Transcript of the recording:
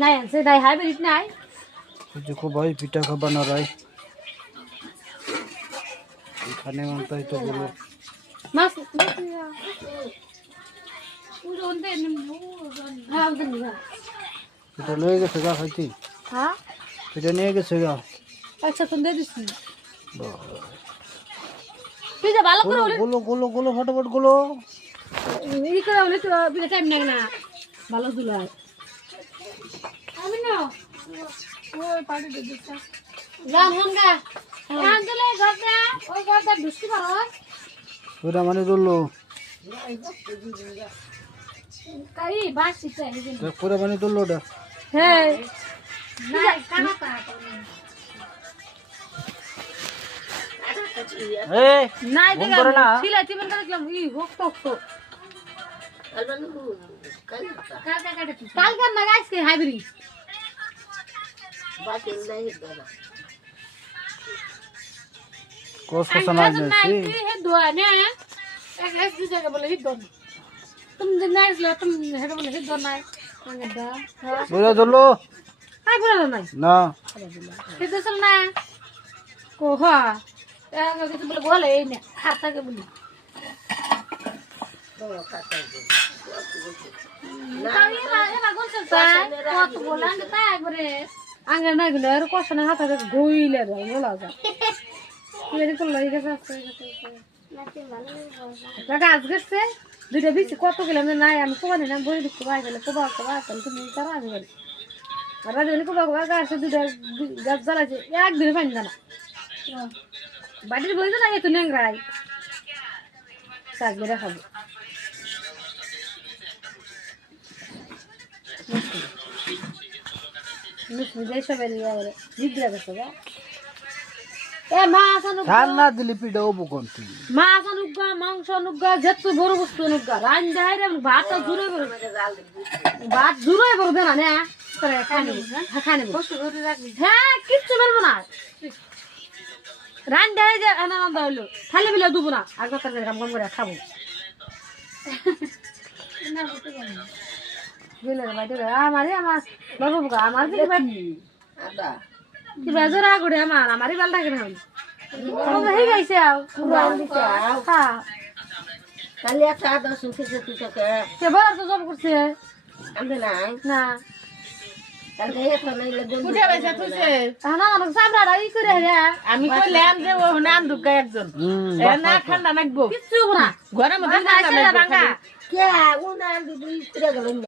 নাই আছে নাই হাইব্রিড নাই देखो भाई पिठा का बना रहा है खाने मांगता है तो बोलो মাছ উড়ন দেন হ্যাঁ উড়ন দিবা पिठा ले गए सगा खाती হ্যাঁ पिठा नहीं गए सगा আচ্ছা তুমি দে দিছি তুই যা ভালো করে गोलो गोलो गोलो फटाफट गोलो ই করে বলে তো বিনা টাইম লাগে না ভালো দুলাই আমি না ওই পাড়ি দে দিছা রাম হঙ্গা আন্দলে গদা ওই গদা দুষ্টি পারো पूरा माने दोलो কাই বাসি চাই पूरा माने दोलो डा হ্যাঁ নাই কানাটা ए নাই ঘুম করে না ছিলা চিমন করলাম ই হোক তো কালকে মাগাইছ কে হাইব্রিড বাতিল নাই দাদা कोस को समझ में सी है दुआ ने एक एक दूसरे के बोले हित तुम नाइस लो तुम है बोले हित ना मंगदा पूरा दोलो हाय बोला ना ना हित सल ना को हा ए के बोले बोले ने खाता के बोली तो खाता के काई ना गोल चलता को तो बोला ना ता एकबारे आंगे ना गले और कोसने हाथ के गोइले रे बोला जा ये तो लई गেছে নাতি ভালো লাগা আজ গেছে দুইটা বিচি কত গেলাম না আমি কোবানি না বই দিতে ভাই গেলে কোবা তাহলে তুমি তারা আমি বলি আর যদি কোবা গাছ দুইটা গাছ জ্বালাছে একদিন পানি না বাড়ির বই তো না এত নেংরাই শাক বেরা খাবো মিষ্টি দেই সবাই নিয়ে আরে জিগরা গেছে গা এ মাছ আনুগা খান না দিলি পিঠা ওবো কোনটি মাছ আনুগা মাংস আনুগা যত বড় বস্তু আনুগা রান্না রে ভাত জুরে বড় ভাত জুরে বড় দেনা না করে খানি খানি কষ্ট করে রাখবি হ্যাঁ কিচ্ছু বলবো না রান্না যে আনন্দ হলো খালি বিলে দুবো না আর কথা কাম কাম করে খাবো না বলতে পারি বিলে ভাই দে আমারে আমার বাবু আমার কি বাড়ি আদা কি বাজার আগড়ে আমারই ভাল লাগে না তোমরা হই গাইছে আও হ্যাঁ কালি একটা 10 উঠেছে তুইকে কে বড় তো জব করছে আমদে নাই না কালকে এটা নাইলে দেন কুটে বাইসা তুইছে না না সামরা ই করে রে আমি কইলাম যে ও নাম দুগা একজন এ না ঠান্ডা লাগবো কিচ্ছু না ঘরের মধ্যে ঠান্ডা লাগবে কে ও নাম দুই করে গেল